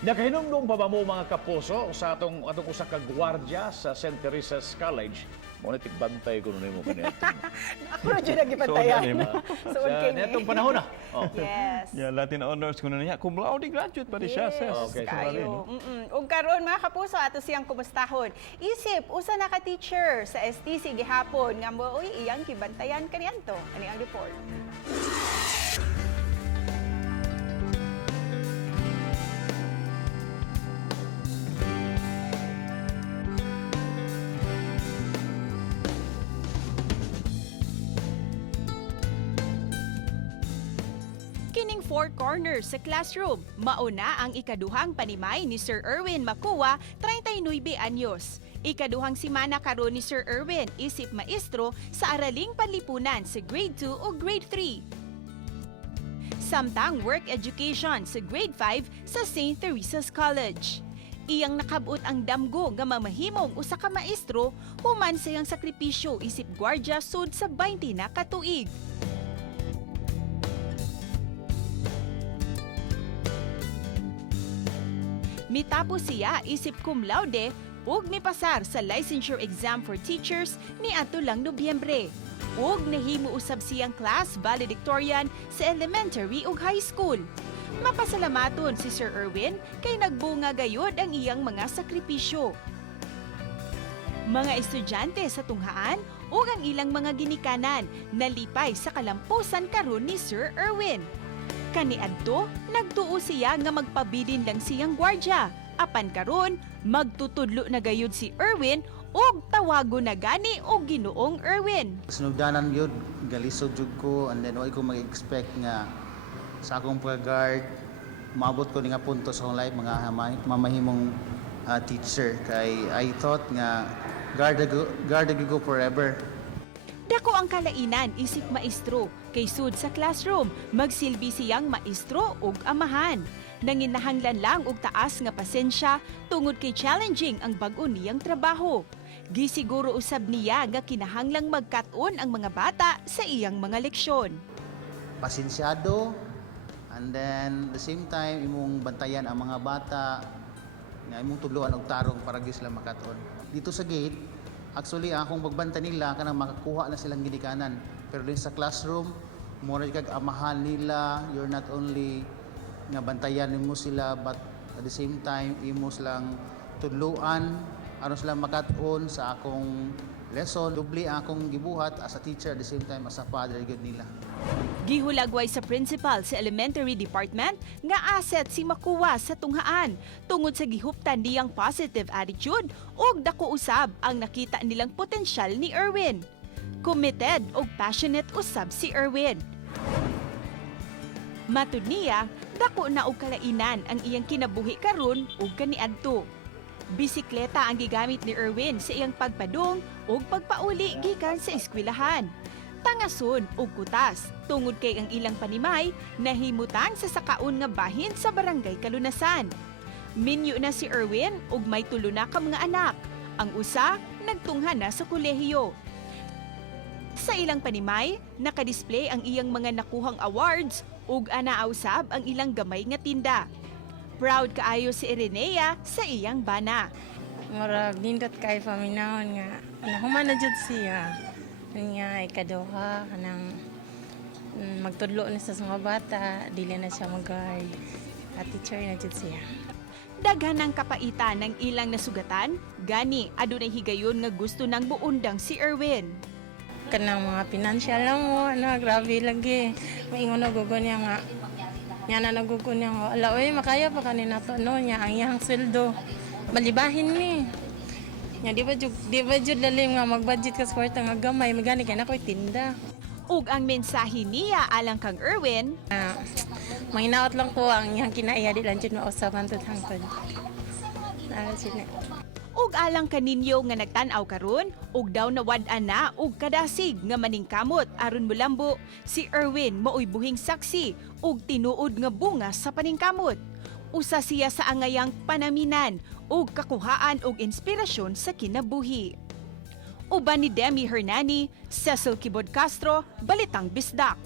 Nakahinumdum pa ba mo mga kapuso sa atong usa ka gwardiya sa St. Teresa's College? Mo bantay ko nun mo kanina. Ako na dyan nagipantayan. Sa netong panahon na. Oh. Yes. Yeah, Latin honors ko na niya. Cum laude graduate pa di siya, sis. Okay, so Kayo. Ug karon mga kapuso ato siyang kumustahon. Isip usa na ka teacher sa STC gihapon nga mo uy iyang gibantayan kaniadto. Ani ang report. Kining four corners sa classroom, mauna ang ikaduhang panimay ni Sir Erwin Makuwa, 39 anyos. Ikaduhang simana karon ni Sir Erwin, isip maestro sa Araling Panlipunan sa Grade 2 o Grade 3. Samtang work education sa Grade 5 sa St. Teresa's College. Iyang nakabot ang damgo nga mamahimong usa ka maestro human sa iyang sakripisyo isip gwardya sud sa 20 na katuig. Mitapos siya isip cum laude ug mipasar sa licensure exam for teachers ni adto lang Nobyembre. Ug nahimo usab siyang class valedictorian sa elementary ug high school. Mapasalamaton si Sir Erwin kay nagbunga gayud ang iyang mga sakripisyo. Mga estudyante sa tunghaan ug ang ilang mga ginikanan nalipay sa kalampusan karon ni Sir Erwin. Kaniadto, nagtuo siya nga magpabilin lang siyang gwardya. Apan karon, magtutudlo na gayud si Erwin ug tawago na gani og Ginoong Erwin. Sinugdanan yun, galisod jud ko, and then wala ko mag-expect nga sa akong pag-guard, maabot ko ni nga punto sa akong life, mga mamahimong teacher. Kay I thought nga guard go forever. Dako ang kalainan isip maestro, kay sud sa classroom, magsilbi siyang maestro ug amahan. Nanginahanglan lang og taas nga pasensya tungod kay challenging ang bag-o niyang trabaho. Gisiguro usab niya nga kinahanglang magkat-on ang mga bata sa iyang mga leksyon. Pasensyado, and then the same time imong bantayan ang mga bata nga imong tuluan og tarong para gyud sila makaton. Dito sa gate, actually akong pagbanta nila kanang makakuha na silang ginikanan. Pero din sa classroom, mura kag amahan nila, you're not only nga bantayan nimo sila but at the same time imo silang tudluan aron sila makat-on sa akong lesson. Dubli akong gibuhat as a teacher at the same time as a father gyud nila. Gihulagway sa principal sa elementary department nga asset si Makuwa sa tunghaan tungod sa gihuptan niyang positive attitude ug dako usab ang nakita nilang potensyal ni Erwin. Committed ug passionate usab si Erwin. Matud niya, dako na og kalainan ang iyang kinabuhi karon ug kaniadto. Bisikleta ang gigamit ni Erwin sa iyang pagpadung ug pagpauli gikan sa eskwelahan. Tangason ug kutas tungod kay ang ilang panimay nahimutang sa sakaon nga bahin sa barangay Kalunasan. Minyo na si Erwin ug may tulo na ka mga anak. Ang usa nagtunghan na sa kolehiyo. Sa ilang panimay, nakadisplay ang iyang mga nakuhang awards ug anaausab ang ilang gamay nga tinda. Proud kaayo si Irenea sa iyang bana. Murag nindot kay paminahon nga nahuman na jud siya. Nga ikaduha kanang magtudlo na sa mga bata, dili na siya mag-guard. At teacher na jud siya. Daghan ang kapaitan ng ilang nasugatan, gani adunay higayon nga gusto nang buundang si Erwin. Kanang mga financial lang mo, grabe lagi. Maingon na gugo niya nga. Nya na nagugo niya nga, ala oy makaya pa kanina to no nya ang iyang sweldo. Balibahin ni. Nya di ba jud lalim nga mag-budget ka sa kwarta nga gamay, magani kay na koy tinda. Ug ang mensahe niya alang kang Erwin, Manginaot lang ko ang iyang kinaiya di lang jud mausapan tud hangtod. ug alang kaninyo nga nagtan-aw karon ug daw nawad-an na ug kadasig nga maningkamot aron molambo si Erwin maoy buhing saksi ug tinuod nga bunga sa paningkamot. Usa siya sa angayang panaminan ug kakuhaan og inspirasyon sa kinabuhi. Uban ni Demi Hernani, Cecil Kibod Castro, Balitang Bisdak.